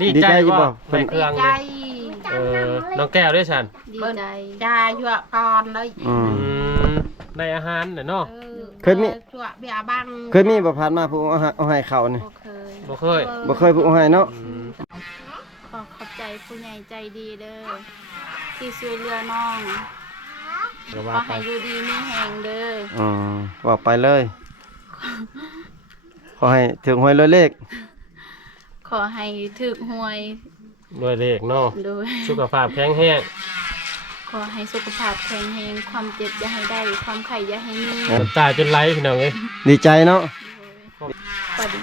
ดีใจบ่ในเค ดี รื่อง ใจ น้องแก้วด้วยฉัน ดีใจยายั่วก่อนเลย ในอาหารเนาะ เคยมี ชั่วเบียบัง เคยมีบ่ผ่านมาผู้เอาให้เขานี่ บ่เคย บ่เคย บ่เคยผู้เอาให้เนาะ ขอขอบใจผู้ใหญ่ใจดีเด้อที่ช่วยเหลือน้อง ก็ ข ว่า อ ไป ให้อยู่ดีมีแหงเด้อ ว่าไปเลยขอให้ถึงหวยรวยเลข ขอให้ถึกหวย ด้วยเลขเนาะ โดย สุขภาพแข็งแรง ขอให้สุขภาพแข็งแรงความเจ็บอย่าให้ได้ความไข้อย่าให้มี น้ำตาจนไหลพี่น้องเอ้ย ดีใจเนาะ ปอดี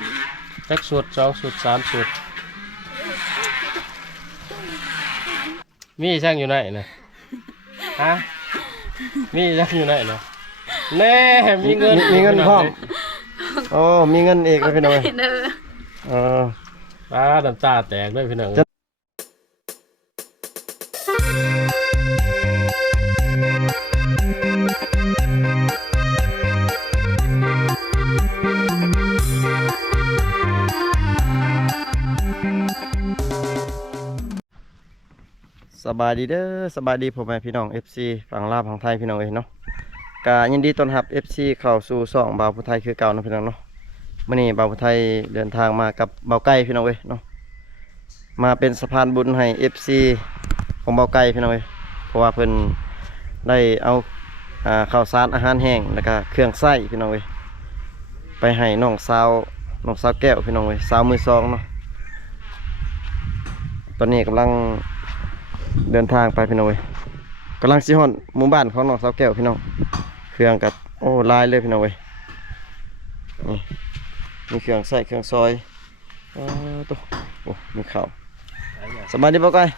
สักสุด2สุด3สุดมีช่างอยู่ไหนนะฮะมีช่างอยู่ไหนนะแน่มีเงิน มีเงินพร้อมโอ้มีเงินเอกเลยพี่น้องเอ้ย เด้อ ป้าน้ำตาแตกเลยพี่น้อง สบายดีเด้อสบายดีพ่อแม่พี่น้อง FC ฝั่งลาวฝั่งไทยพี่น้องเอ้ยเนาะกะยินดีต้อนรับ FC เข้าสู่ช่องบ่าวผู้ไทยคือเก่าเนาะพี่น้องเนาะมื้อนี้บ่าวผู้ไทยเดินทางมากับบ่าวไก่พี่น้องเอ้ยเนาะมาเป็นสะพานบุญให้ FC ของบ่าวไก่พี่น้องเอ้ยเพราะว่าเพิ่นได้เอาข้าวสารอาหารแห้งแล้วก็เครื่องไส้พี่น้องเอ้ยไปให้น้องสาวแก้วพี่น้องเอ้ยสาวมือสองเนาะตอนนี้กำลังเดินทางไปพี่น้องเอ้ยกำลังสิฮอดหมู่บ้านของน้องสาวแก้วพี่น้องเครื่องกับโอ้ลายเลยพี่น้องเอ้ยนี่มีเครื่องใส่เครื่องซอยตัวโอ้มีข้าวสบายดีบ่ก้อย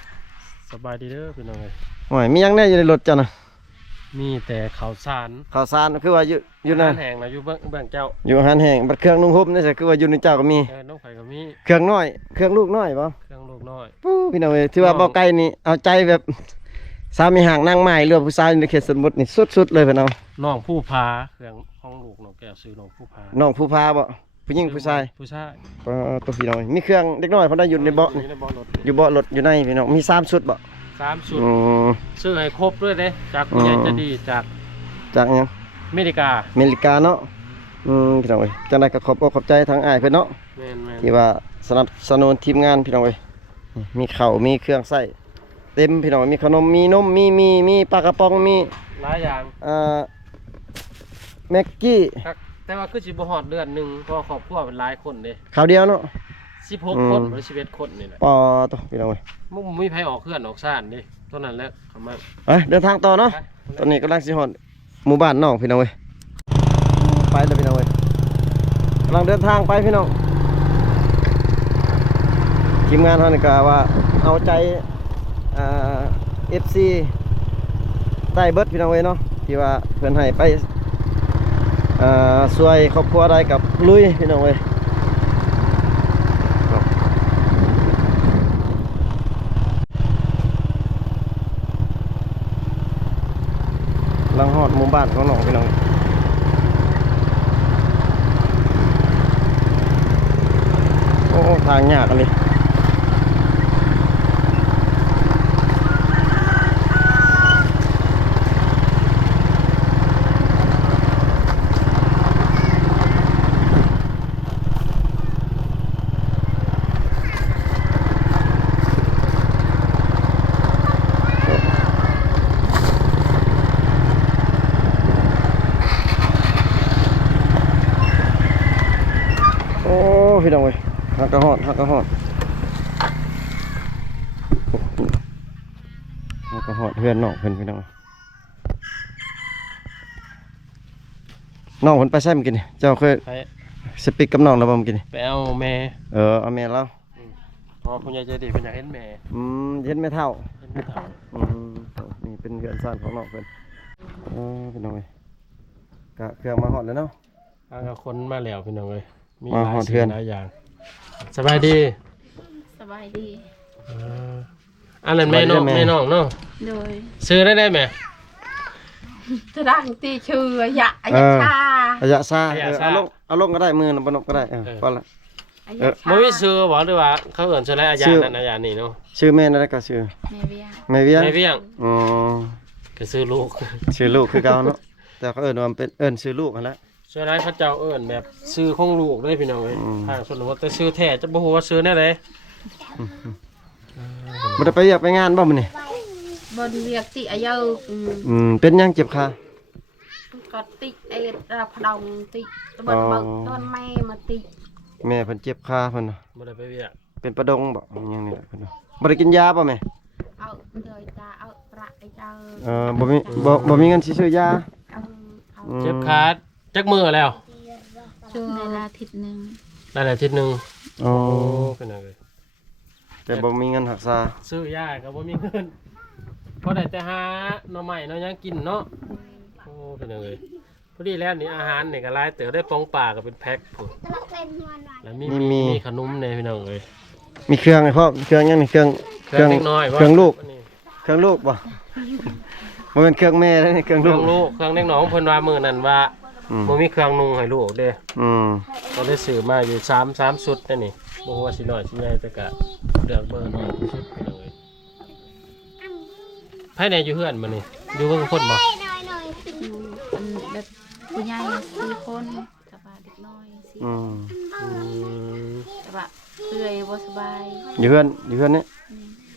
สบายดีเด้อพี่น้องเอ้ย โอ้ยมีหยังแน่อยู่ในรถจ้ะนะ มีแต่ข้าวสาร ข้าวสารคือว่าอยู่นั่น แห้งนะอยู่เบื้องเจ้า อยู่อาหารแห้งบัดเครื่องนุ่งห่มนี่สิคือว่าอยู่ในเจ้าก็มี น้องไผ่ก็มี เครื่องน้อยเครื่องลูกน้อยบ่ เครื่องลูกน้อย ปู้พี่น้องเอ้ยที่ว่าบ่ไกลนี่เอาใจแบบสามีห่างนางไม้หรือว่าผู้ชายในเขตสมมุตินี่สุดๆเลยเพิ่นเอา น้องผู้พาเครื่องของลูกน้องแก้วซื้อน้องผู้พา น้องผู้พาบ่ผู้หญิงผู้ชาย ผู้ชาย ตัวพี่น้องมีเครื่องเด็กน้อยเพิ่นได้อยู่ในเบาะนี่ ในเบาะรถ อยู่เบาะรถอยู่ในพี่น้องมี3ชุดบ่ 3ชุด อืม ซื้อให้ครบด้วยเด้จากผู้ใหญ่ใจะดีจาก จากหยัง อเมริกา อเมริกาเนาะพี่น้องเอ้ยจังได๋ก็ขอบอกขอบใจทางอ้ายเพิ่นเนาะ แม่น ที่ว่าสนับสนุนทีมงานพี่น้องเอ้ยนี่มีข้าวมีเครื่องใช้เต็มพี่น้องมีขนมมีนมมีปลากระป๋องมี หลายอย่าง แม็กกี้ ครับแต่ว่าคือสิบ่ฮอดเดือนหนึงเพราะว่าครอบครัวเป็นหลายคนเด้ ข้าวเดียวเนาะ 16คนหรือ11คนนี่แหละ ปอตัวพี่น้องเอ้ย มึงมีไผออกเคลื่อนออกซ่านเด้เท่านั้นแหละเข้ามา ไปเดินทางต่อเนาะ ไป ตอนนี้กำลังสิฮอดหมู่บ้านน้องพี่น้องเอ้ยไปแล้วพี่น้องเอ้ยกำลังเดินทางไปพี่น้องทีมงานเขานี่ก็ว่าเอาใจFC ใต้เบิดพี่น้องเอ้ยเนาะที่ว่าเพิ่นให้ไปช่วยครอบครัวได้กับลุยพี่น้องเอ้ยกำลังฮอดหมู่บ้านของน้องพี่น้องโอ้ทางยากอันนี้พี่น้องเว้ยหักกระหอดหักกระหอดเพื่อนน้องเพิ่นพี่น้องน้องเพิ่นไปใช่เมื่อกี้นี่เจ้าเคย ไป สปีกกับน้องแล้วบ่เมื่อกี้นี่ ไปเอาแม่ เอาแม่แล้ว เพราะผู้ใหญ่ใจดีเพิ่นอยากเห็นแม่ เห็นแม่เฒ่า เห็นไม่เท่า นี่เป็นเพื่อนซ่านของน้องเพิ่นพี่น้องเว้ยก็เครื่องมาฮอดแล้วเนาะ ทางกับคนมาแล้วพี่น้องเอ้ยมี มา หลาย ฮอด สิ่ เทือน งหลายอย่างสบายดี สบายดี อันนั้นแม่น้องแม่น้องเนาะ โดย ซื้อได้ไหม จะดังตีชื่ออยะชา ระยะซ่า ระยะซ่า เอาลงก็ได้มือน่ะบ่นกก็ได้พอละ อายาชา บ่มีชื่อบ่หรือว่าเขาเอิ้นชื่ออะไรอาญา ชื่อ นั่นอาญานี่เนาะ ชื่อแม่นั่นแหละก็ชื่อ แม่เวียง แม่เวียง ในเวียง อ๋อ ก็ชื่อลูก ชื่อลูกคือเก่าเนาะแต่เขาเอิ้นว่ามันเป็นเอิ้นชื่อลูกนั่นแหละ ชื่ออะไรเขาเจ้าเอิ้นแบบชื่อของลูกเด้พี่น้องเอ้ย อืม ทางชนบทแต่ชื่อแท้จะบ่ฮู้ว่าชื่อแนวใด บ่ได้ไปเวียกไปงานบ่มื้อนี้ บนเวียกติอายุ เป็นหยังเจ็บขา ก็ติไอ้ระพดองติบนเบิกต้นไม้มาติ แม่เพิ่นเจ็บขาเพิ่นน่ะ บ่ได้ไปเวียก เป็นประดงบ่อิหยังนี่แหละเพิ่นว่าบ่ได้กินยาบ่แม่ เอาเลยจ้าเอาประไอ้เจ้า บ่มีเงินสิซื้อยา เอา อืม เจ็บขาจักมือแล้ว ชื่อ ในลาอาทิตย์หนึง ได้แล้วอาทิตย์หนึง อ๋อ พี่น้องเอ้ย แต่บ่มีเงินรักษา ซื้อยาก็บ่มีเงินพอได้แต่หาหน่อไม้หน่อหยังกินเนาะโอ้พี่น้องเอ้ยพอดีแล้วนี่อาหารนี่ก็หลายเต๋อได้ปองป่าก็เป็นแพ็คพุ่นแล้วมีขนมแน่พี่น้องเอ้ย มีเครื่องให้พร้อมเครื่องหยังนี่เครื่อง เครื่องเล็กน้อยบ่ เครื่องลูก อันนี้ เครื่องลูกบ่บ่แม่นเครื่องแม่เด้อนี่เครื่อง เค ลู รื่อก งลูกเครื่องเล็กน้องเพิ่นว่ามื้อนั้นว่า อืม บ่มีเครื่องนุ่งให้ลูกเด้ อืม ก็ได้ซื้อมาอยู่3ชุดนั่นนี่บ่ฮู้ว่าสิน้อยสิใหญ่แต่ก็เลือกเบอร์น้อยที่สุดพี่น้องเอ้ยภายในอยู่เฮือนมื้อนี้อยู่เบิ่งคนบ่ อยู่เป็นแบบผู้ใหญ่4คนกับว่าเด็กน้อย4 อืม อืม แต่ว่าเอื่อยบ่สบาย อยู่เฮือนนี่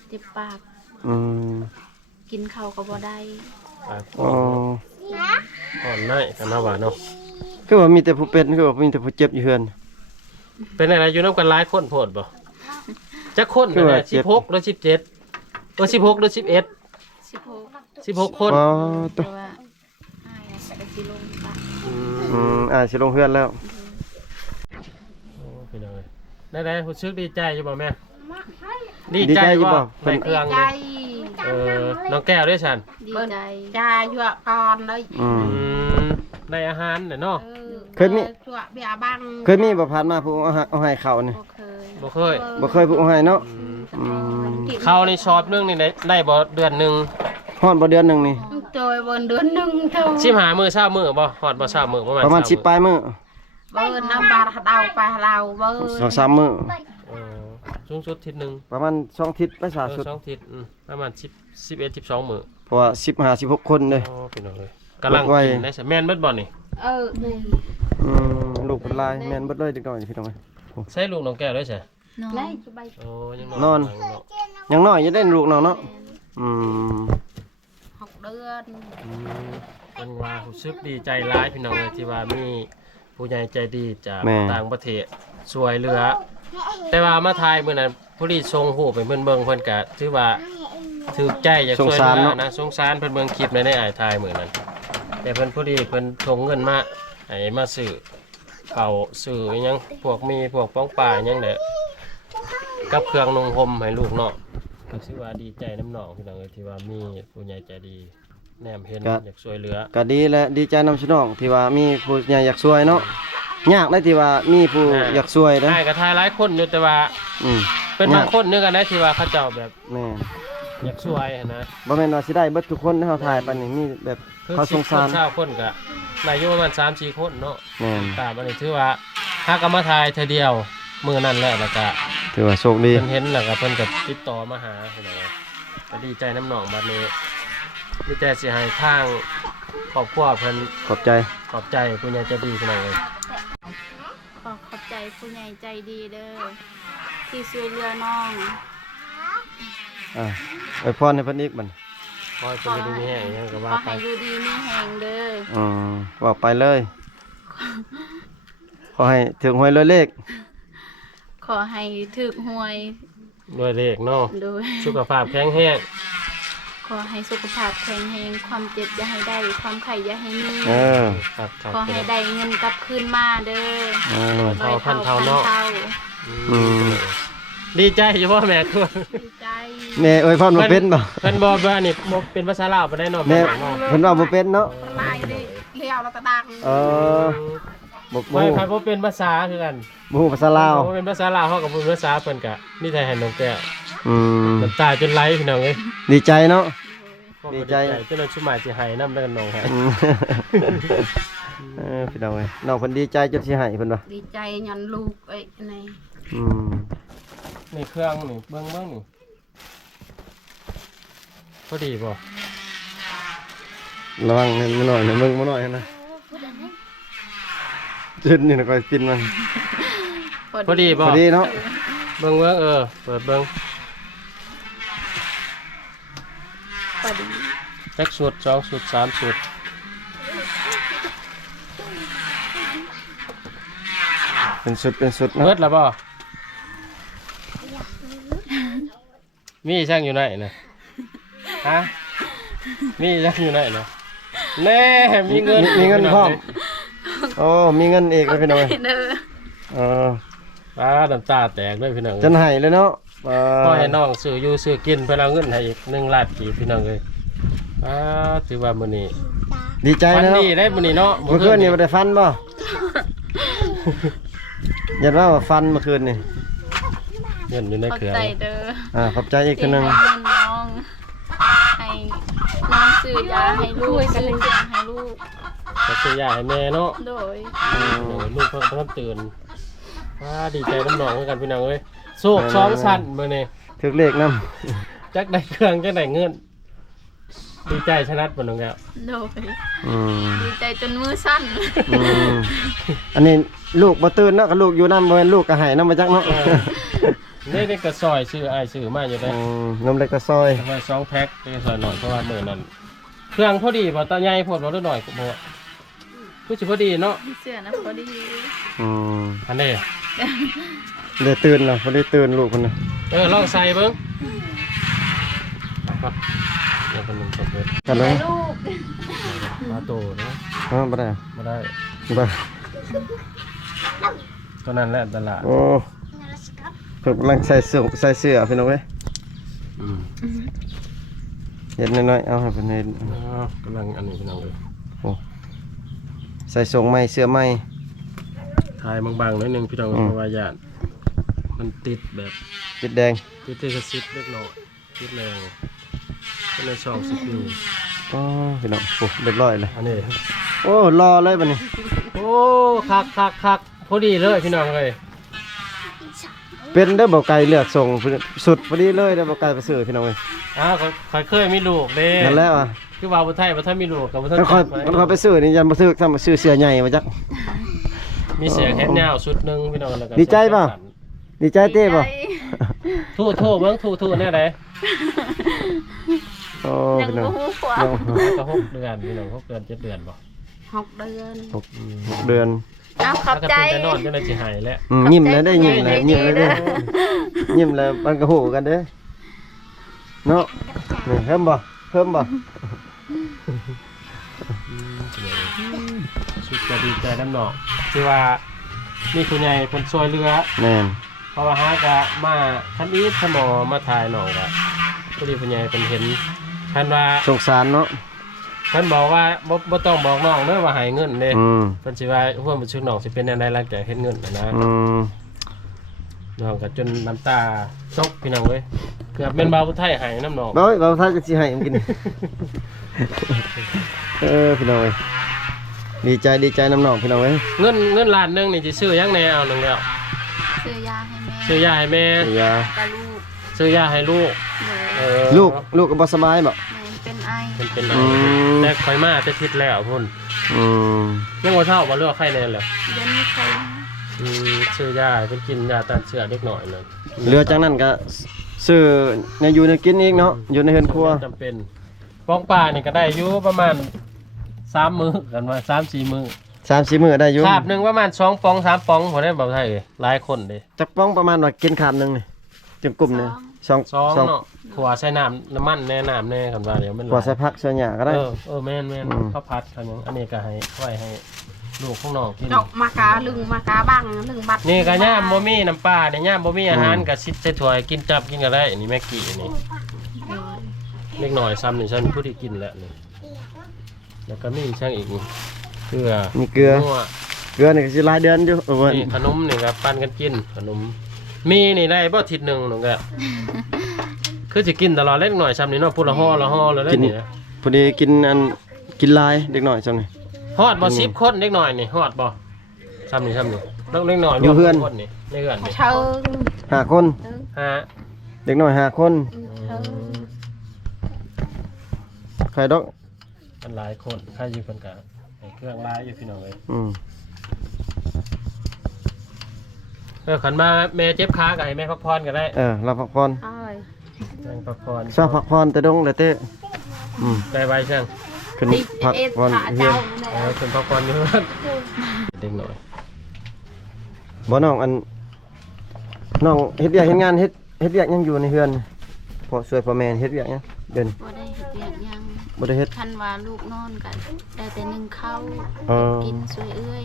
เจ็บปาก อืม กินข้าวก็บ่ได้ อ่า อ๋อ อ่อนได้กันเนาะว่าเนาะ คือว่ามีแต่ผู้เป็นคือว่ามีแต่ผู้เจ็บอยู่เฮือน เป็นอะไรอยู่นำกันหลายคนโพดบ่จักคน คือ นั่น ว่า แหละ เจ็บ 16หรือ1716หรือ11 16 16คน อ๋อตั แต่ ว ว่าอ้ายน่ะก็สิลงปะ สิลงเฮือนแล้ว โอ้พี่น้องเอ้ยได้ๆรู้สึกดีใจอยู่บ่แม่ ดีใจอยู่บ่ ได้เครื่อง ใจ น้องแก้วด้วยฉัน ดีใจ จ้าอยู่ก่อนเลย อืม ได้อาหารเนี่ยเนาะ เคยมี ชั่วเบียบัง เคยมีบ่ผ่านมาผู้เอาให้เขานี่ บ่เคย บ่เคย บ่เคยผู้เอาให้เนาะอืม เข้าในชอบนึงนี่ได้บ่เดือนหนึง ฮอดบ่เดือนหนึงนี่ โดยบนเดือนหนึ่งเท่า 15มื้อ20มื้อบ่ฮอดบ่20มื้อประมาณ ประมาณ10ปลายมื้อ เบิร์นน้ำบาดเดาไปเราเบิร์น 2-3มื้อ เออสูงสุดทิศหนึง ประมาณ2ทิศไปสาสุด 2ทิศประมาณ10 11 12มื้อ เพราะว่า15 16คนเด้ อ๋อพี่น้องเอ้ยกำลัง ไว้ กินได้ซะแม่นเบิดบ่นี่ นี่ ลูกเป็นลายแม่นเบิดเลยเด็กน้อยพี่น้องเอ้ย ใส่ลูกน้องแก้วด้วยใช่ น้อง ไล่จะไป โอ้ยัง นอน ยังน้อยยังได้ลูกน้องเนาะอืม 6 เดือน มันว่ารู้สึกดีใจหลายพี่น้องเอ้ยที่ว่ามีผู้ใหญ่ใจดีจากต่างประเทศช่วยเหลือ แต่ว่ามาทายมื้อนั้นผู้ที่ส่งรูปไปเพิ่นเบิ่งเพิ่นก็ถือว่าถูกใจอยากช่วยเหลือนะสงสารเพิ่นเบิ่งคลิปในอ้ายทายมื้อนั้นแต่เพิ่นผู้ที่เพิ่นส่งเงินมาให้มาซื้อข้าวซื้ออิหยังพวกมีพวกป้องป่าอิหยังแหละกับเครื่องนุ่งห่มให้ลูกเนาะก็ถือว่าดีใจน้ำน้องพี่น้องเอ้ยที่ว่ามีผู้ใหญ่ใจดีแนมเห็นอยากช่วยเหลือ ก็ดีและดีใจนำพี่น้องที่ว่ามีผู้ใหญ่อยากช่วยเนาะยากได้ที่ว่ามีผู้อยากช่วยเด้อ ได้ก็ทายหลายคนอยู่แต่ว่า อืม เป็นบางคนนึกกันนะที่ว่าเขาเจ้าแบบ แม่น อยากช่วยหั้นนะ บ่แม่นว่าสิได้เบิดทุกคนที่เฮาถ่ายไปนี่มีแบบ คือ เขาสงสาร 10 คนก็นายอยู่ประมาณ3-4 คนเนาะ แม่น ตามอันนี้ถือว่าหากเอามาทายเธอเดียวมื้อนั้นแหละแล้วก็ ถือว่าโชคดี เพิ่นเห็นแล้วก็เพิ่นก็ติดต่อมาหาพี่น้องก็ดีใจน้ำหนองบัดนี้มีแต่สิให้ทางครอบครัวเพิ่น ขอบใจ ขอบใจผู้ใหญ่ใจดีพี่น้องเอ้ย ขอบใจผู้ใหญ่ใจดีเด้อที่ช่วยเหลือน้อง อวยพรให้เพิ่นอีกบัด ขอให้เพิ่นอยู่ดีมีแห้งอิหยังก็ ข ว่า อ ไป ให้อยู่ดีมีแหงเด้อ ว่าไปเลยขอให้ถึงหวยรวยเลข ขอให้ถึกหวย ด้วยเลขเนาะ โดย สุขภาพแข็งแรง ขอให้สุขภาพแข็งแรงความเจ็บอย่าให้ได้ ความไข้อย่าให้มี ครับครับ ขอให้ได้เงินกลับคืนมาเด้อ เท่าพันเท่าเนาะ เท่า ดีใจอยู่พ่อแม่คือ ดีใจ แม่อวยพรบ่เป็นบ่ เพิ่นบอกว่านี่บ่เป็นภาษาลาวบ่ได้เนาะ แม่ เนาะ เพิ่นว่าบ่เป็นเนาะ ลายดิเลี้ยวแล้วก็ดัง เออบ่ ไม่ใครบ่เป็นภาษาคือกัน บ่ฮู้ภาษาลาว บ่เป็นภาษาลาวเฮาก็บ่เป็นภาษาเพิ่นก็มีแต่ให้น้องแก้ว อืม น้ำตาจนไหลพี่น้องเอ้ย ดีใจเนาะ ดีใจ จนเราชุมหมายสิให้นำแล้วกันน้องให้ อืมพี่น้องเอ้ยน้องเพิ่นดีใจจนสิให้เพิ่นว่า ดีใจยันลูกไอ้นี่ อืม นี่เครื่องนี่เบิ่งนี่พอดีบ่ ระวังนี่มาหน่อยนะมึงมาหน่อยนะจุดนี่นะก็ปินมัน พอดี พ บ่ อดีเนาะ เบิ่งเปิดเบิ่ง พอดี จักสุด2สุด3สุดเป็นสุดเนาะ เบิดแล้วบ่มีช่างอยู่ไหนน่ะฮะมีช่างอยู่ไหนน่ะแน่มีเงิน มีเงินพร้อมโอ้มีเงินเอกเลยพี่น้อง เด้อ เออ น้ำตาแตกเลยพี่น้อง จนให้เลยเนาะ พ่อให้น้องซื้ออยู่ซื้อกินเพื่อเอาเงินให้อีก1 ล้านกีบพี่น้องเลยถือว่ามื้อนี้ ดีใจ ฟัน นะเนาะ ดีได้มื้อนี้เนาะ เมื่อคืนนี่บ่ได้ฟันบ่ยันว่าฟันเมื่อคืนนี่ เงินอยู่ใน ขอบ เครื่อง ใจเด้อ ขอบใจอีกคนนึง ให้เงินน้องให้น้องซื้อยาให้ลูกซื้อเสียงให้ลูก ก็ซื้อยาให้แม่เนาะ โดย ลูกเพิ่นตื่นดีใจน้ำหนองเหมือนกันพี่น้องเอ้ยโชค2ชั้นมื้อนี้ ถึกเลขนำ จักได้เครื่องจักได้เงินดีใจชนะบ่น้องแก้ว โดย อืม ดีใจจนมือสั่น อืมอันนี้ลูกบ่ตื่นเนาะกับลูกอยู่นำบ่แม่นลูกก็ให้นำมาจักเนาะ นี่ก็ซอยซื้ออ้ายซื้อมาอยู่ได้ นมเล็กกระซอย ทำไม2 แพ็คได้ซอยหน่อยเพราะว่ามื้อนั้นเครื่องพอดีบ่ตาใหญ่โพดบ่หน่อยก็บ่คือสิพอดีเนาะ เสื้อนะพอดี อืม อันนี้ ได้ตื่นแล้วบ่ได้ตื่นลูกมันน่ะ ลองใส่เบิ่งเดี๋ยวเป็น1 2 กันเลย ลูก มาโตนะ บ่ได้ บ่ได้ บ่ ตัวนั้นแหละตลาด โอ้เพิ่นกำลังใส่เสื้อพี่น้องเว้ยเฮ็ดน้อยๆเอาให้เพิ่นเฮ็ด กำลังอันนี้พี่น้องเลย โอ้ใส่ส่งใหม่เสื้อใหม่ ถ่ายบางๆหน่อยหนึงพี่น้องเพราะว่าญาติมันติดแบบ ติดแดง ติดกระซิบเล็กน้อยติดแรงก็เลยช่องสกิล อ๋อพี่น้องโอ้เรียบร้อยเลย อันนี้ โอ้รอเลยบัดนี้ โอ้คักพอดีเลยพี่น้องเลย เป็นได้อบ่ไกลเลือกส่งสุดพอดีเลยได้อบ่ไกลไปซื้อพี่น้องเว้ย ค่อยเคยมีลูกเด้ นั่นแหละว่ะ คือว่าบ่ไทยบ่ทันมีลูกกับบ่ทัน มันค่อยไปซื้อนี่ยันบ่ซื้อทำซื้อเสื้อใหญ่มาจัก มีเสียงแขนยาวสุดหนึงพี่น้องแล้วก็ ดีใจป่ะ ดีใจเต้บ่ ทู่เบิ่งทู่แน่ใด โอ้ ยัง พี่น้อง บ่ฮู้ขวา ยัง ก็6 เดือนพี่น้อง6 เดือน7 เดือนบ่ 6 เดือน เดือน อ้าวขอบใจ แล้วก็ตื่นแต่นอนจังได๋สิหายแล้ว ยิ้มแล้วได้ยิ้มแล้วยิ้มแล้ว เด้ เด้ อ อยิ้มแล้วมันก็ฮู้กันเด้อเนาะนี่เพิ่มบ่สุดจะดีใจน้ำหนองที่ว่ามีผู้ใหญ่คนช่วยเหลือ แม่น เพราะว่าหากะมาคันนี้สมอมาถ่ายหนองกะพอดีผู้ใหญ่เป็นเห็นท่านว่า สงสารเนาะ ท่านบอกว่าบ่ต้องบอกน้องเด้อว่าให้เงินเด้ อืม เพิ่นสิว่าร่วมประชุมน้องสิเป็นอันใดหลังจากเฮ็ดเงินน่ะนะ อืม น้องก็จนน้ำตาตกพี่น้องเว้ยเกือบเป็นบ่าวผู้ไทยให้น้ำน้อง บ่บ่ทันจะสิให้มันกิน พี่น้องเอ้ยดีใจน้ำน้องพี่น้องเอ้ย เงินล้านหนึงนี่สิซื้อหยังแหน่เอาหนึงแล้ว ซื้อยาให้แม่ ซื้อยาให้แม่ ยา กับลูก ซื้อยาให้ลูก โดย เออ ลูกก็บ่สบายบ่ แม่เป็นไอ มันเป็น อืม แต่ข่อยมาจะทิศแล้วพุ่น อืม ยังบ่เท่าบ่เลือกไข้แน่แล้ว เดี๋ยวนี้ใคร ซื้อยาให้เพิ่นกินยาต้านเชื้อเล็กน้อยนึง เหลือจากนั้นก็ซื้อในอยู่ในกินอีกเนาะอยู่ในเฮือนครัว จำเป็นป้องปลานี่ก็ได้อยู่ประมาณ3 มื้อกันว่า3-4 มื้อ 3-4 มื้อได้อยู่ คาบหนึงประมาณ2 ปอง 3 ปองบ่ได้บ่ไทยหลายคนเด้ จักป้องประมาณว่ากินคาบหนึงนี่จังกลุ่มนี่สอง 2เนาะขัวใส่น้ำมันแน่น้ำแน่กันว่าเดี๋ยวมัน กว่าใส่ผักส่วนหญ้าก็ได้ แม่น อืม ข้าวผัดข้าวหยังอันนี้ก็ให้ไว้ให้ลูกของน้องกิน ดอกมากาลึงมากาบังลึงบัด นี่ก็ย่ามบ่มีน้ำปลาเนี่ยย่ามบ่มีอาหารก็สิใส่ถ้วยกินจับกินก็ได้นี่แม่กี้นี่เล็กน้อยซ้ำนี่ฉันผู้ที่กินแล้วนี่แล้วก็มีช่างอีกนี่เกลือ มีเกลือ นัว เกลือนี่ก็สิหลายเดือนอยู่เว้ย นี่ขนมนี่ก็ปั้นกันกินขนมมีนี่ได้บ่อาทิตย์หนึงหนูก็คือสิกินตลอดเล็กน้อยซ้ำนี่เนาะพูดละห่อเลยได้นี่นะ พอดีกินหลายเด็กน้อยจังนี่ ฮอดบ่10 คนเล็กน้อยนี่ฮอดบ่ซ้ำนี่ น้องเล็กน้อย อยู่เฮือน คนนี่ในเฮือนนี่ เชิง 5 คน ฮะ เด็กน้อย5 คน เชิง ใครดอก มันหลายคนใครอยู่คนกลางเครื่องร้ายอยู่พี่น้องเลย ขันมาแม่เจ็บขากับให้แม่พักผ่อนก็ได้ เราพักผ่อน อ้อย แม่พักผ่อน ชอบพักผ่อนแต่ดงแต่เต้ได้ไว้ช่าง ขึ้น ติ พัก เอ็ด ผ่อน ขา เฮือ เจ้าน นั่นแหละ คนพักผ่อนอยู่เพื่อนเด็กหน่อย บ่น้องน้องเฮ็ดเวียกเฮ็ดงานเฮ็ดเวียกยังอยู่ในเฮือนพอช่วยพ่อแม่เฮ็ดเวียกยังเดิน บ่ได้เฮ็ดเวียกหยัง บ่ได้เฮ็ด คันว่าลูกนอนก็ได้แต่นึ่งข้าว เออ กินสวยเอ้ย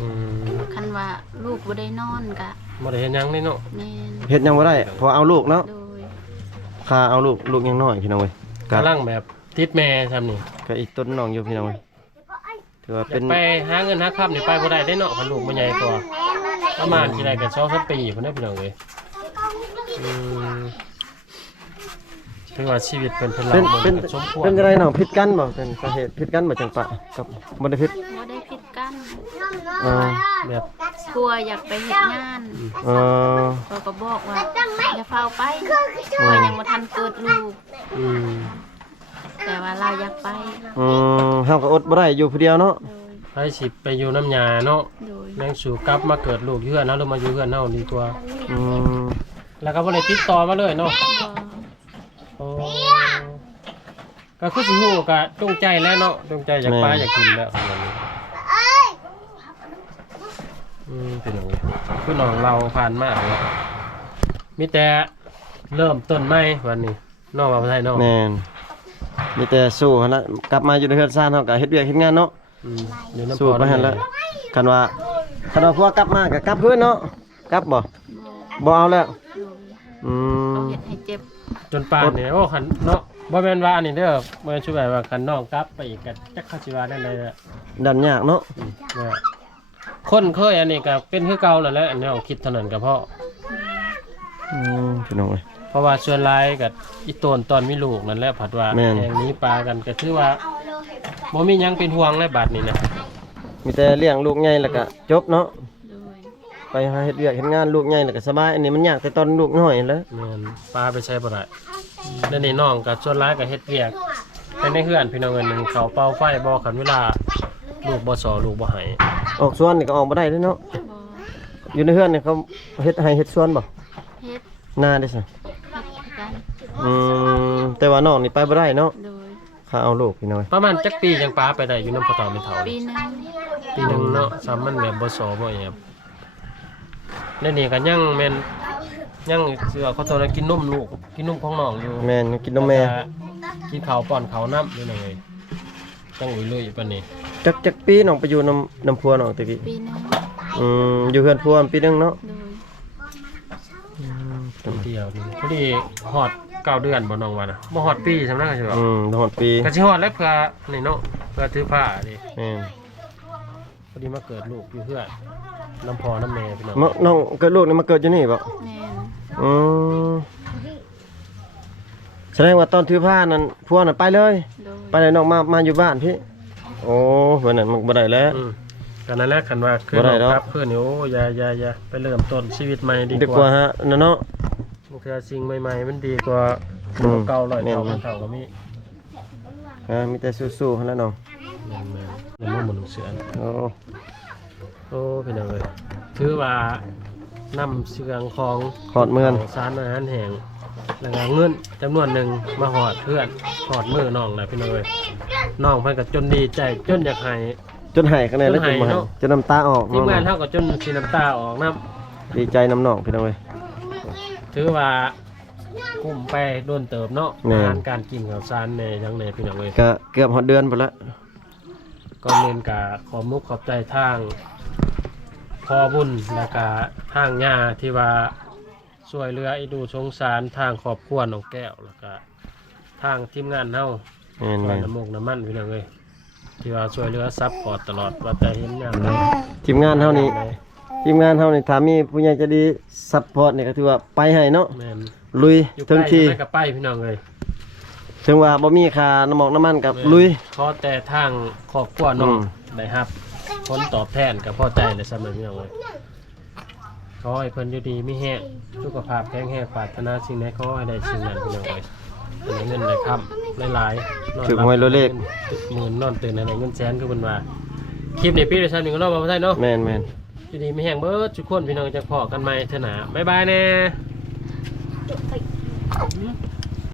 อืม คันว่าลูกบ่ได้นอนก็ มาได้เห็นยังนี่เนาะ แม่น เฮ็ดยังบ่ได้พอเอาลูกเนาะ โดย ค่าเอาลูกยังน้อยพี่น้องเว้ย กำลังแบบติดแม่ทำนี่ ก็อีกต้นน้องอยู่พี่น้องเว้ยถือว่า อ เป็ ยาน กไปหาเงินหาคำนี่ไปบ่ได้ได้เนาะพันลูกมันใหญ่กว่าประมาณกี่ไรกัน2-3 ปีพุ่นได้พี่น้องเลยถือว่าชีวิตเป็นพลังมันก็สมควร เป็นอะไรน้องผิดกันบ่เป็นสาเหตุผิดกันบ่จังปะกับบ่ได้ผิด บ่ได้ผิดกัน เออ แบบ กลัวอยากไปเฮ็ดงาน เออ เขาก็บอกว่าอย่าเฝ้าไปเพราะว่ายังบ่ทันเกิดลูก อืม แต่ว่าเราอยากไป เฮาก็อดบ่ได้อยู่ผู้เดียวเนาะ โดย ให้สิไปอยู่น้ำยาเนาะ โดย แมงสู่กลับมาเกิดลูกอยู่เฮือนเนาะหรือมาอยู่เฮือนเฮาดีกว่า อืม แล้วก็บ่ได้ติดต่อมาเลยเนาะ บ่ โอ้ก็คือสิฮู้ก็จงใจแล้วเนาะจงใจอยากปลาอยากกินแล้วของมันนี้เป็นอย่างนี้คือน้องเราผ่านมากเลยมีแต่เริ่มต้นใหม่วันนี้นอกมาไทยเนาะ แม่นมีแต่สู้หั่นละกลับมาอยู่ในเฮือนซ่านเฮาก็เฮ็ดเวียกเฮ็ดงานเนาะ อยู่น้ำ สู้ พอ ไปหั่นละคันว่าพวกกลับมาก็กลับเพิ่นเนาะกลับบ่ บ่ บ่เอาแล้ว โดย อืม เขาเฮ็ดให้เจ็บ จนป่านนี่โอ้ขันเนาะบ่แม่นว่าอันนี้เด้อบ่แม่นช่วยว่าคันน้องกลับไปอีกก็จักเขาสิว่าได้เลยอะ ดันยากเนาะ เนี่ยคนเคยอันนี้ก็เป็นคือเก่านั่นแหละอันนี้เอาคิดเท่านั้นก็พอ พี่น้องเอ้ย เพราะว่าส่วนหลายกับอีโตนตอนมีลูกนั่นแหละผัดว่า แม่น แห่งนี้ปลากันก็ถือว่าบ่มีหยังเป็นห่วงเลยบัดนี้นะ มีแต่เลี้ยงลูกใหญ่แล้วก็จบเนาะ โดย ไปหาเฮ็ดเวียกเฮ็ดงานลูกใหญ่แล้วก็สบายอันนี้มันยากแต่ตอนลูกน้อยนั่นแหละ แม่นปลาไปใช้บ่ได้แล้วนี่น้องก็ส่วนหลายก็เฮ็ดเวียกไปในเฮือนพี่น้องเอิ้นหนึงเขาเป่าไฟบ่คันเวลาลูกบ่สอลูกบ่ให้ ออกสวนนี่ก็ออกบ่ได้เด้อเนาะ บ่ อยู่ในเฮือนนี่เขาเฮ็ดให้เฮ็ดสวนบ่ เฮ็ด นาได้ซะ เฮ็ดกัน แต่ว่าน้องนี่ไปบ่ได้เนาะ โดย ข้าเอาลูกพี่น้อย ประมาณจักปีจังปลาไปได้อยู่นำพ่อตาแม่เฒ่า ปีหนึง ปีหนึงเนาะซ้ำมันแบบบ่สอบ่แอบแล้วนี่ก็ยังแม่นยังสิว่าเขาโตแล้วกินนมลูกกินนมของน้องอยู่ แม่นกินนมแม่ กินข้าวป้อนข้าวน้ำอยู่เลยจังอุ้ยลุยปานนี้ จักปีน้องไปอยู่น้ำพัวน้องตะกี้ ปีหนึง อยู่เฮือนพัวปีหนึงเนาะ โดย เดียวนี่พอดีฮอด9 เดือนบ่น้องว่านะบ่ฮอดปีสำนักก็สิว่า ฮอดปี ก็สิฮอดแล้วเพื่อนี่เนาะเพื่อถือผ้านี่ แม่น พอดีมาเกิดลูกอยู่เพื่อนน้ำพอน้ำแม่พี่น้อง น้องเกิดลูกนี่มาเกิดอยู่นี่บ่ แม่น อืมแสดงว่าตอนถือผ้านั้นพัวน่ะไปเลย โดย ไปเลยน้องมาอยู่บ้านพี่โอ้เพิ่นน่ะมันบ่ได้แล้ว กันนั่นแหละคันว่าคือ บ่ได้ น้อง ดอก ครับเพื่อนนี่โอ้อย่าไปเริ่มต้นชีวิตใหม่ดี ดี ก กว่า ว่า ฮะนั่นเนาะ บางทีสิ่งใหม่ๆมันดีกว่า อืม เก่าร้อย แม่น เท่าก็มี มีแต่สู้ๆหั่นแหละน้อง แม่นๆแล้วมันหมุนเสือน โอ้ โอ้พี่น้องเอ้ยถือว่านำเสืองของ ขอดเมือง สารอาหารแห้งแล้วก็เงินจำนวนหนึ่งมาหอดเพื่อนหอดมือน้องนะพี่น้องเอ้ยน้องเพิ่นก็จนดีใจจนอยากให้ จนหายกันเลยแล้วจนบ่ให้ จนหายเนาะ จนน้ำตาออก ทีมงาน เนาะ เท่ากับจนสีน้ำตาออกน้ ดีใจน้ำน้องพี่น้องเอ้ย ำถือว่ากุ้มไปโดนเติบเนาะ แม่น อาหารการกินข้าวสารในทั้งในพี่น้องเอ้ย ก็เกือบฮอดเดือนพุ่นละ ก็เน้นกับขอมุกขอบใจทางพอบุญและก็ทางญาที่ว่าช่วยเหลืออีดูสงสารทางครอบครัวน้องแก้วแล้วก็ทางทีมงานเฮา แม่น ไว้ แม่น น้ำมกน้ำมันพี่น้องเอ้ยที่ว่าช่วยเหลือซัพพอร์ตตลอดว่าแต่เห็นอย่างไร ทีมงานเฮานี่ถ้ามีผู้ใหญ่ใจะดีซัพพอร์ตนี่ก็ถือว่าไปให้เนาะ แม่น ลุย อยู่ใก ถึง ล้ ที่ ไม่กับไปพี่น้องเอ้ย ถึงว่าบ่มีค่าน้ำหมอกน้ำมันกับลุย ขอแต่ทางครอบครัวน้อง อืม ได้รับผลตอบแทนกับพ่อใจเลยสำหรับพี่น้องเอ้ย ขอให้เพิ่นอยู่ดีมีแรงสุขภาพแข็งแรงปรารถนาสิ่งใดขอให้ได้สิ่งนั้นพี่น้องเอ้ยได้เงินได้ค่ำหลายๆนอน ถึงหวยรถเลข หมื่นนอนตื่นได้เงินแสนคือเพิ่นว่าคลิปนี้พี่ได้ทำ1รอบบ่ได้เนาะ แม่น อยู่ดีมีแรงเบิดทุกคนพี่น้องจะพอกันใหม่เทื่อหน้าบ๊ายบายแน่ จุดติ